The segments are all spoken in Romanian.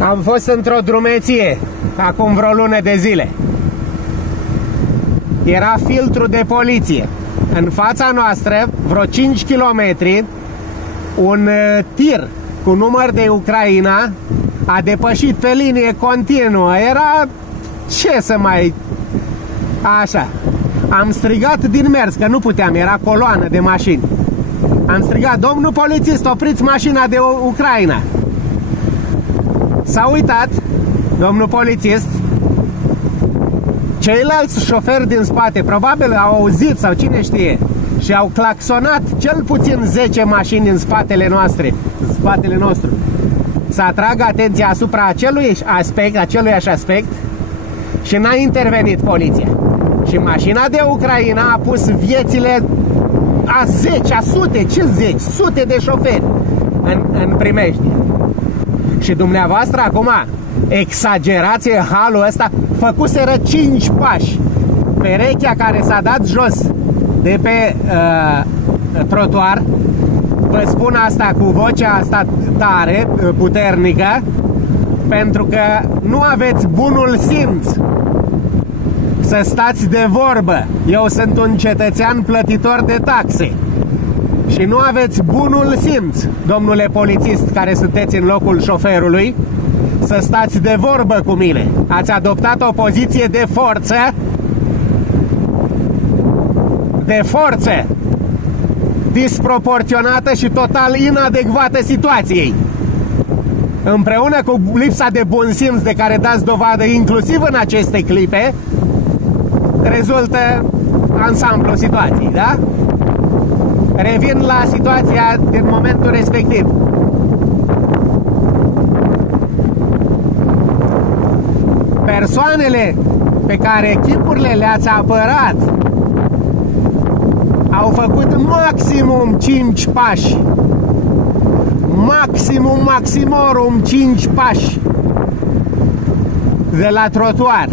Am fost într-o drumeție acum vreo lună de zile. Era filtru de poliție. În fața noastră, vreo 5 km, un tir cu număr de Ucraina a depășit pe linie continuă. Era... ce să mai... Așa. Am strigat din mers, că nu puteam, era coloană de mașini. Am strigat: domnul polițist, opriți mașina de Ucraina. S-a uitat domnul polițist. Ceilalți șoferi din spate probabil au auzit sau cine știe și au claxonat cel puțin 10 mașini în spatele noastre, în spatele nostru, să atragă atenția asupra aceluiași aspect, și n-a intervenit poliția. Și mașina de Ucraina a pus viețile a zeci, a sute, ce zeci, sute de șoferi în primejdie. Și dumneavoastră acum exagerați halul ăsta. Făcuseră 5 pași. Perechea care s-a dat jos de pe trotuar, vă spun asta cu vocea asta tare, puternică, pentru că nu aveți bunul simț să stați de vorbă. Eu sunt un cetățean plătitor de taxe și nu aveți bunul simț, domnule polițist care sunteți în locul șoferului, să stați de vorbă cu mine. Ați adoptat o poziție de forță disproporționată și total inadecvată situației. Împreună cu lipsa de bun simț de care dați dovadă inclusiv în aceste clipe, rezultă ansamblul situației, da? Revin la situația din momentul respectiv. Persoanele pe care echipurile le-ați apărat au făcut maximum 5 pași. Maximorum 5 pași de la trotuar.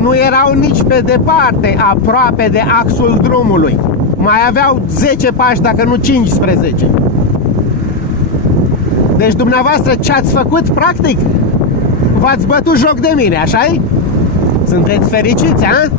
Nu erau nici pe departe aproape de axul drumului. Mai aveau 10 pași, dacă nu 15. Deci dumneavoastră ce ați făcut, practic? V-ați bătut joc de mine, așa-i? Sunteți fericiți, a?